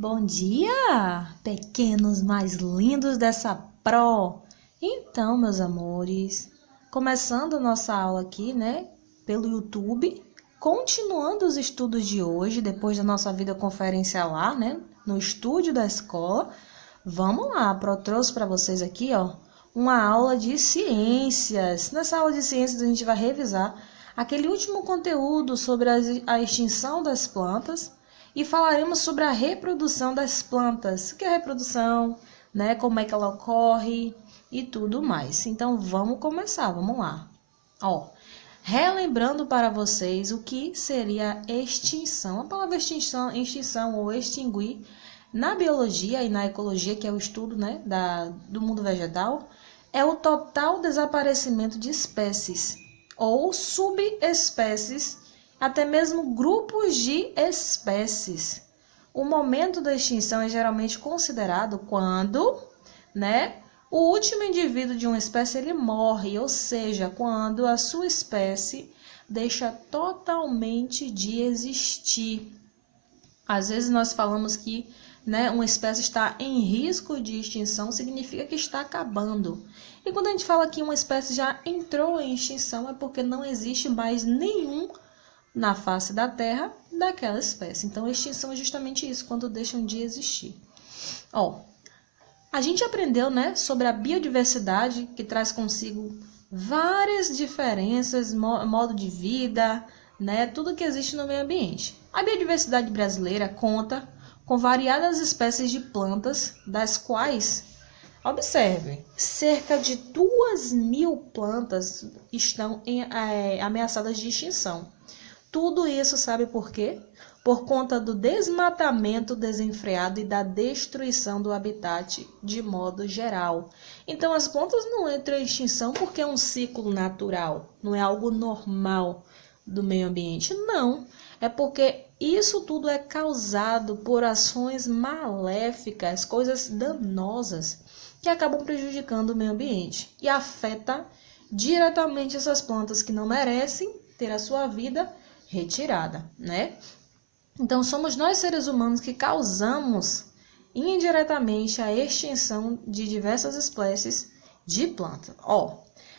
Bom dia, pequenos mais lindos dessa Pro. Então, meus amores, começando nossa aula aqui, né, pelo YouTube, continuando os estudos de hoje, depois da nossa videoconferência lá, né, no estúdio da escola. Vamos lá, a Pro trouxe para vocês aqui, ó, uma aula de ciências. Nessa aula de ciências a gente vai revisar aquele último conteúdo sobre a extinção das plantas. E falaremos sobre a reprodução das plantas, o que é a reprodução, né, como é que ela ocorre e tudo mais. Então, vamos começar, vamos lá. Ó, relembrando para vocês o que seria extinção. A palavra extinção ou extinguir, na biologia e na ecologia, que é o estudo, né, do mundo vegetal, é o total desaparecimento de espécies ou subespécies, até mesmo grupos de espécies. O momento da extinção é geralmente considerado quando, né, o último indivíduo de uma espécie ele morre, ou seja, quando a sua espécie deixa totalmente de existir. Às vezes nós falamos que, né, uma espécie está em risco de extinção, significa que está acabando. E quando a gente fala que uma espécie já entrou em extinção, é porque não existe mais nenhum na face da Terra daquela espécie. Então, a extinção é justamente isso, quando deixam de existir. Ó, a gente aprendeu, né, sobre a biodiversidade, que traz consigo várias diferenças, modo de vida, né, tudo que existe no meio ambiente. A biodiversidade brasileira conta com variadas espécies de plantas, das quais, observe, cerca de 2.000 plantas estão ameaçadas de extinção. Tudo isso sabe por quê? Por conta do desmatamento desenfreado e da destruição do habitat de modo geral. Então, as plantas não entram em extinção porque é um ciclo natural, não é algo normal do meio ambiente. Não, é porque isso tudo é causado por ações maléficas, coisas danosas, que acabam prejudicando o meio ambiente e afeta diretamente essas plantas que não merecem ter a sua vida retirada, né? Então, somos nós seres humanos que causamos indiretamente a extinção de diversas espécies de plantas. Ó,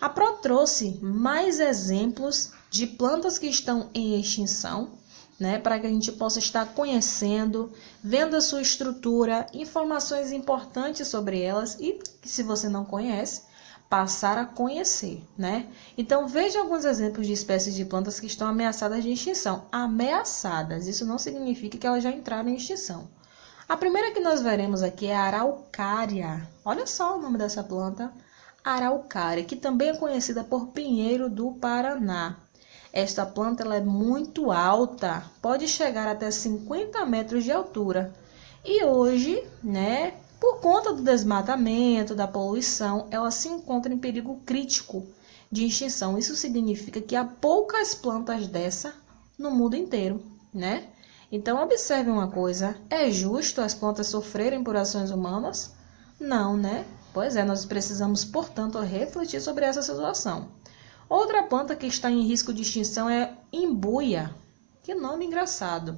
a Pro trouxe mais exemplos de plantas que estão em extinção, né? Para que a gente possa estar conhecendo, vendo a sua estrutura, informações importantes sobre elas e, se você não conhece, passar a conhecer, né? Então, veja alguns exemplos de espécies de plantas que estão ameaçadas de extinção. Ameaçadas, isso não significa que elas já entraram em extinção. A primeira que nós veremos aqui é a araucária. Olha só o nome dessa planta, araucária, que também é conhecida por pinheiro do Paraná. Esta planta ela é muito alta, pode chegar até 50 metros de altura. E hoje, né, por conta do desmatamento, da poluição, ela se encontra em perigo crítico de extinção. Isso significa que há poucas plantas dessa no mundo inteiro, né? Então, observe uma coisa, é justo as plantas sofrerem por ações humanas? Não, né? Pois é, nós precisamos, portanto, refletir sobre essa situação. Outra planta que está em risco de extinção é imbuia. Que nome engraçado.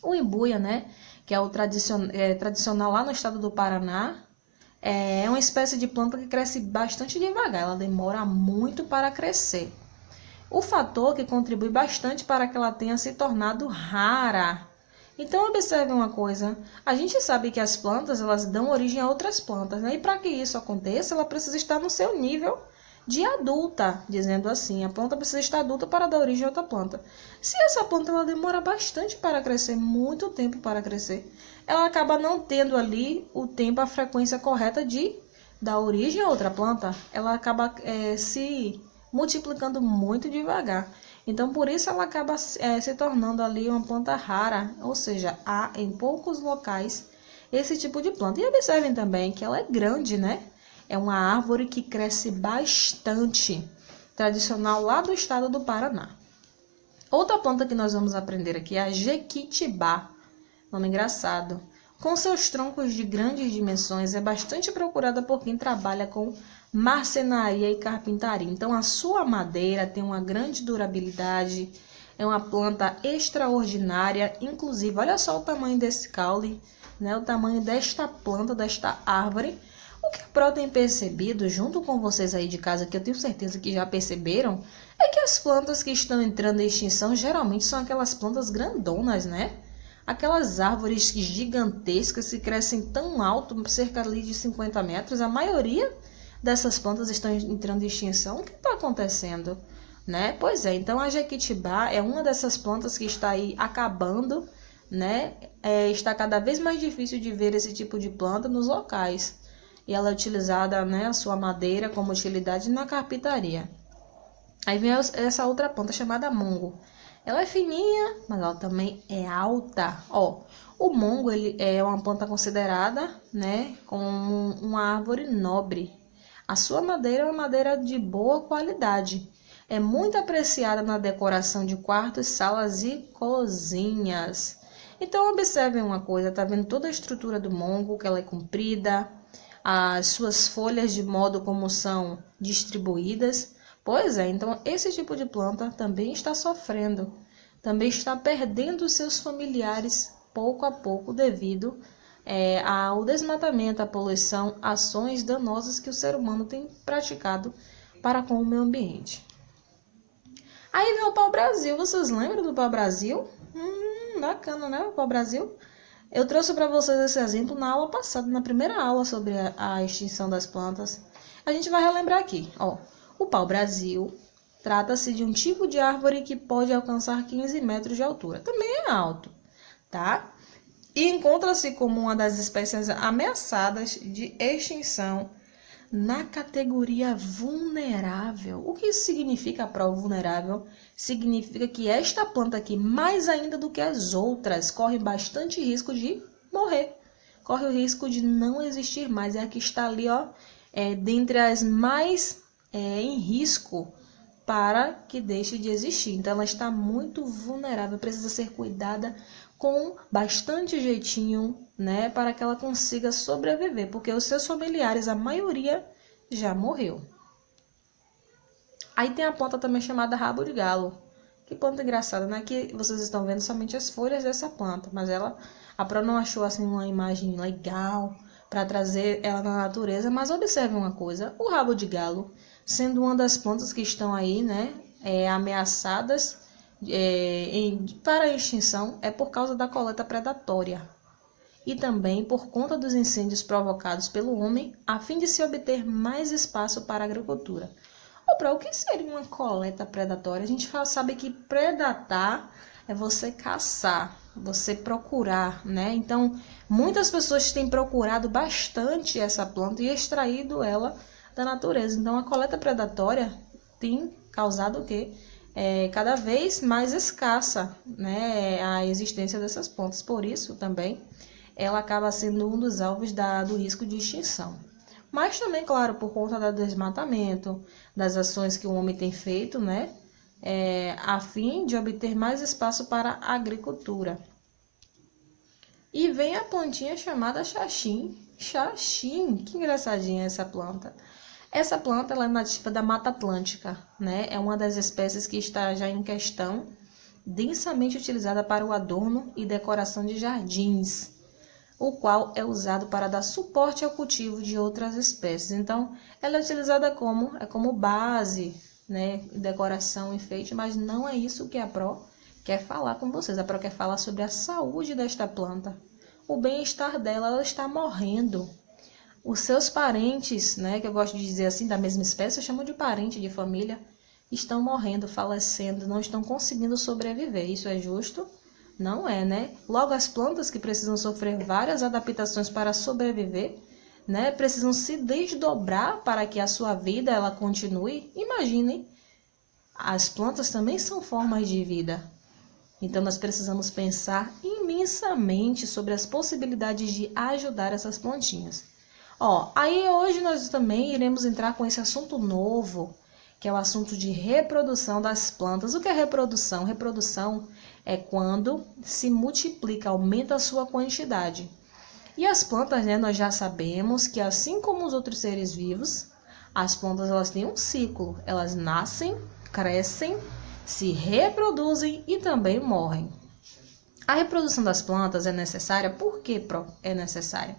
O imbuia, né, que é o tradicional lá no estado do Paraná, é uma espécie de planta que cresce bastante devagar, ela demora muito para crescer. O fator que contribui bastante para que ela tenha se tornado rara. Então, observe uma coisa, a gente sabe que as plantas elas dão origem a outras plantas, né? E para que isso aconteça, ela precisa estar no seu nível de adulta, dizendo assim, a planta precisa estar adulta para dar origem a outra planta. Se essa planta ela demora bastante para crescer, muito tempo para crescer, ela acaba não tendo ali o tempo, a frequência correta de dar origem a outra planta, ela acaba se multiplicando muito devagar. Então, por isso ela acaba se tornando ali uma planta rara, ou seja, há em poucos locais esse tipo de planta. E observem também que ela é grande, né? É uma árvore que cresce bastante, tradicional lá do estado do Paraná. Outra planta que nós vamos aprender aqui é a jequitibá, nome engraçado. Com seus troncos de grandes dimensões, é bastante procurada por quem trabalha com marcenaria e carpintaria. Então, a sua madeira tem uma grande durabilidade, é uma planta extraordinária, inclusive, olha só o tamanho desse caule, né, o tamanho desta planta, desta árvore. O que a Pro tem percebido, junto com vocês aí de casa, que eu tenho certeza que já perceberam, é que as plantas que estão entrando em extinção geralmente são aquelas plantas grandonas, né? Aquelas árvores gigantescas que crescem tão alto, cerca ali de 50 metros. A maioria dessas plantas estão entrando em extinção. O que está acontecendo? Né? Pois é, então a jequitibá é uma dessas plantas que está aí acabando, né? Está cada vez mais difícil de ver esse tipo de planta nos locais. E ela é utilizada, né, a sua madeira como utilidade na carpintaria. Aí vem essa outra planta chamada mongo. Ela é fininha, mas ela também é alta. Ó, o mongo ele é uma planta considerada, né, como uma árvore nobre. A sua madeira é uma madeira de boa qualidade. É muito apreciada na decoração de quartos, salas e cozinhas. Então observem uma coisa, tá vendo toda a estrutura do mongo, que ela é comprida, as suas folhas de modo como são distribuídas. Pois é, então esse tipo de planta também está sofrendo, também está perdendo seus familiares pouco a pouco devido ao desmatamento, à poluição, ações danosas que o ser humano tem praticado para com o meio ambiente. Aí vem o pau-brasil, vocês lembram do pau-brasil? Bacana, né, o pau-brasil? Eu trouxe para vocês esse exemplo na aula passada, na primeira aula sobre a extinção das plantas. A gente vai relembrar aqui, ó. O pau-brasil trata-se de um tipo de árvore que pode alcançar 15 metros de altura. Também é alto, tá? E encontra-se como uma das espécies ameaçadas de extinção na categoria vulnerável. O que isso significa, Pro, vulnerável? Significa que esta planta aqui, mais ainda do que as outras, corre bastante risco de morrer. Corre o risco de não existir mais. É a que está ali, ó, dentre as mais em risco para que deixe de existir. Então, ela está muito vulnerável, precisa ser cuidada com bastante jeitinho, né, para que ela consiga sobreviver, porque os seus familiares, a maioria, já morreu. Aí tem a planta também chamada rabo de galo. Que planta engraçada, né? Que vocês estão vendo somente as folhas dessa planta, mas a Pro não achou assim uma imagem legal para trazer ela na natureza. Mas observe uma coisa, o rabo de galo, sendo uma das plantas que estão aí, né, ameaçadas para a extinção, é por causa da coleta predatória e também por conta dos incêndios provocados pelo homem, a fim de se obter mais espaço para a agricultura. Para o que seria uma coleta predatória? A gente sabe que predatar é você caçar, você procurar, né? Então, muitas pessoas têm procurado bastante essa planta e extraído ela da natureza. Então, a coleta predatória tem causado o quê? Cada vez mais escassa, né, a existência dessas plantas. Por isso, também, ela acaba sendo um dos alvos do risco de extinção. Mas também, claro, por conta do desmatamento, das ações que o homem tem feito, né, a fim de obter mais espaço para a agricultura. E vem a plantinha chamada xaxim. Xaxim, que engraçadinha essa planta. Essa planta ela é nativa da Mata Atlântica, né? É uma das espécies que está já em questão, densamente utilizada para o adorno e decoração de jardins, o qual é usado para dar suporte ao cultivo de outras espécies. Então, ela é utilizada como base, né, decoração, enfeite, mas não é isso que a Pro quer falar com vocês. A Pro quer falar sobre a saúde desta planta, o bem-estar dela. Ela está morrendo. Os seus parentes, né, que eu gosto de dizer assim, da mesma espécie, eu chamo de parente, de família, estão morrendo, falecendo, não estão conseguindo sobreviver. Isso é justo? Não é, né? Logo, as plantas que precisam sofrer várias adaptações para sobreviver, né, precisam se desdobrar para que a sua vida ela continue. Imaginem, as plantas também são formas de vida. Então, nós precisamos pensar imensamente sobre as possibilidades de ajudar essas plantinhas. Aí hoje nós também iremos entrar com esse assunto novo, que é o assunto de reprodução das plantas. O que é reprodução? Reprodução é quando se multiplica, aumenta a sua quantidade. E as plantas, né, nós já sabemos que assim como os outros seres vivos, as plantas elas têm um ciclo. Elas nascem, crescem, se reproduzem e também morrem. A reprodução das plantas é necessária. Por que é necessária?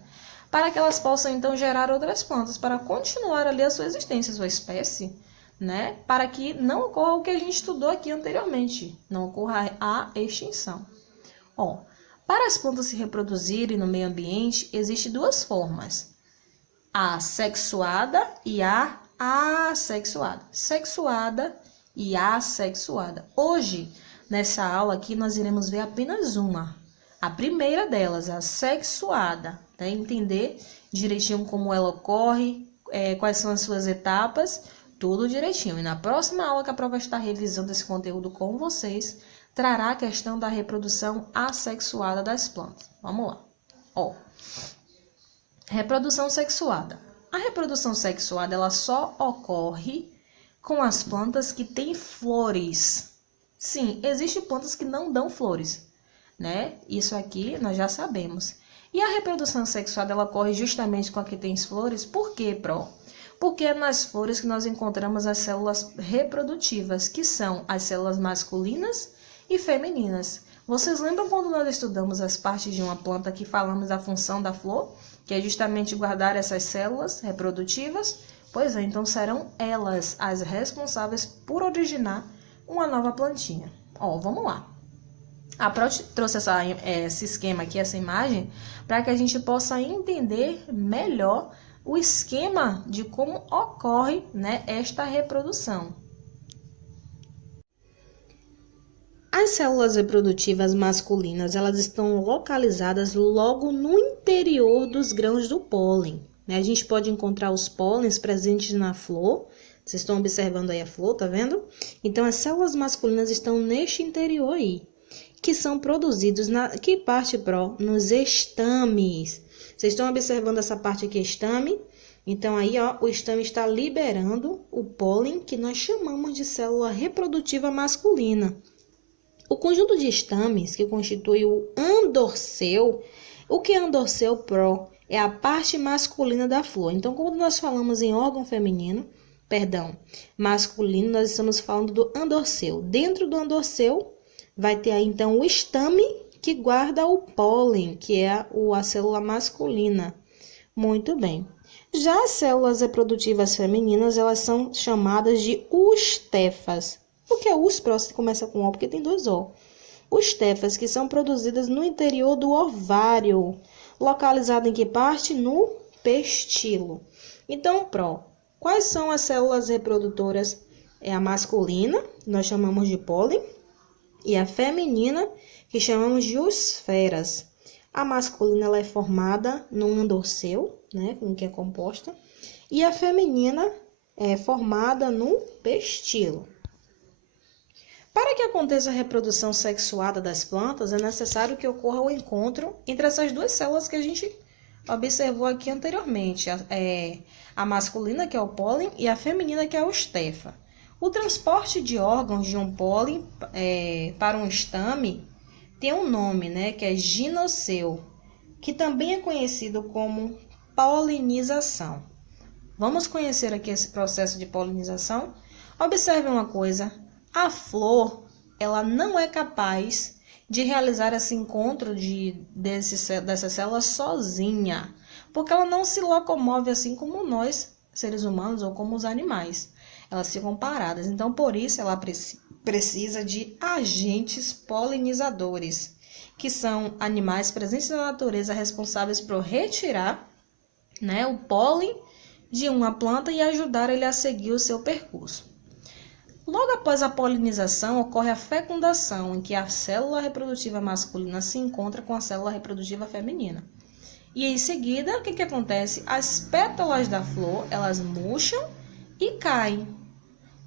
Para que elas possam, então, gerar outras plantas, para continuar ali a sua existência, a sua espécie, né? Para que não ocorra o que a gente estudou aqui anteriormente, não ocorra a extinção. Ó, para as plantas se reproduzirem no meio ambiente, existem duas formas: a sexuada e a assexuada. Sexuada e assexuada. Hoje, nessa aula aqui, nós iremos ver apenas uma. A primeira delas, a sexuada, né? Entender direitinho como ela ocorre, quais são as suas etapas, tudo direitinho. E na próxima aula que a prova está revisando esse conteúdo com vocês, trará a questão da reprodução assexuada das plantas. Vamos lá. Ó, reprodução sexuada. A reprodução sexuada, ela só ocorre com as plantas que têm flores. Sim, existem plantas que não dão flores, né? Isso aqui nós já sabemos. E a reprodução sexuada, ela ocorre justamente com a que tem flores. Por quê, Pro? Porque é nas flores que nós encontramos as células reprodutivas, que são as células masculinas e femininas. Vocês lembram quando nós estudamos as partes de uma planta que falamos da função da flor, que é justamente guardar essas células reprodutivas? Pois é, então serão elas as responsáveis por originar uma nova plantinha. Ó, vamos lá. A Pro trouxe esse esquema aqui, essa imagem, para que a gente possa entender melhor o esquema de como ocorre, né, esta reprodução. As células reprodutivas masculinas, elas estão localizadas logo no interior dos grãos do pólen, né? A gente pode encontrar os pólens presentes na flor. Vocês estão observando aí a flor, tá vendo? Então, as células masculinas estão neste interior aí, que são produzidos que parte, Pro? Nos estames. Vocês estão observando essa parte aqui, estame? Então, aí, ó, o estame está liberando o pólen, que nós chamamos de célula reprodutiva masculina. O conjunto de estames, que constitui o andorceu, o que é andorceu, Pro? É a parte masculina da flor. Então, quando nós falamos em órgão masculino, nós estamos falando do andorceu. Dentro do andorceu, vai ter aí, então, o estame, que guarda o pólen, que é a célula masculina. Muito bem. Já as células reprodutivas femininas, elas são chamadas de ustefas. Por que os próximos começa com O? Porque tem dois O. Ustefas, que são produzidas no interior do ovário, localizado em que parte? No pestilo. Então, Pro, quais são as células reprodutoras? É a masculina, nós chamamos de pólen, e a feminina, que chamamos de esferas. A masculina, ela é formada no andorceu, né, com que é composta, e a feminina é formada no pestilo. Para que aconteça a reprodução sexuada das plantas, é necessário que ocorra o encontro entre essas duas células que a gente observou aqui anteriormente, a masculina, que é o pólen, e a feminina, que é a estefa. O transporte de órgãos de um pólen para um estame tem um nome, né, que é ginoceu, que também é conhecido como polinização. Vamos conhecer aqui esse processo de polinização? Observe uma coisa. A flor, ela não é capaz de realizar esse encontro dessas células sozinha, porque ela não se locomove assim como nós, seres humanos, ou como os animais. Elas ficam paradas. Então, por isso, ela precisa de agentes polinizadores, que são animais presentes na natureza responsáveis por retirar, né, o pólen de uma planta e ajudar ele a seguir o seu percurso. Logo após a polinização, ocorre a fecundação, em que a célula reprodutiva masculina se encontra com a célula reprodutiva feminina. E em seguida, o que acontece? As pétalas da flor, elas murcham e caem.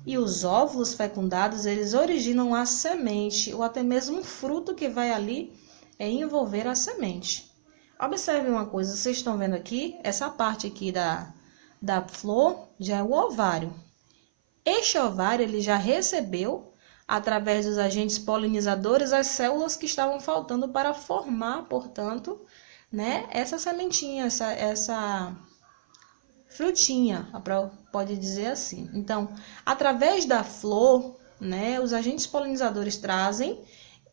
E os óvulos fecundados, eles originam a semente, ou até mesmo um fruto que vai ali envolver a semente. Observe uma coisa, vocês estão vendo aqui, essa parte aqui da flor já é o ovário. Este ovário ele já recebeu, através dos agentes polinizadores, as células que estavam faltando para formar, portanto, né, essa sementinha, essa frutinha, pode dizer assim. Então, através da flor, né, os agentes polinizadores trazem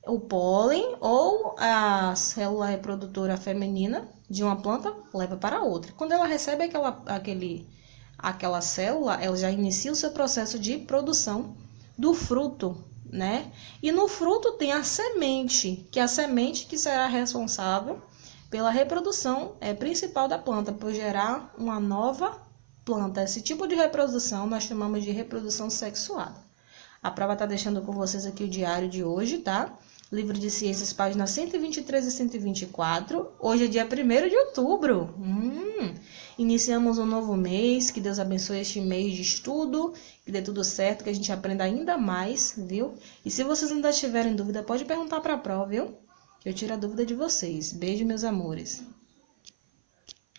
o pólen ou a célula reprodutora feminina de uma planta leva para outra. Quando ela recebe aquela célula, ela já inicia o seu processo de produção do fruto, né? E no fruto tem a semente, que é a semente que será responsável pela reprodução principal da planta, por gerar uma nova planta. Esse tipo de reprodução nós chamamos de reprodução sexuada. A prova está deixando com vocês aqui o diário de hoje, tá? Livro de Ciências, páginas 123 e 124. Hoje é dia 1º de outubro. Iniciamos um novo mês. Que Deus abençoe este mês de estudo. Que dê tudo certo, que a gente aprenda ainda mais, viu? E se vocês ainda tiverem dúvida, pode perguntar para a prova, viu? Que eu tiro a dúvida de vocês. Beijo, meus amores.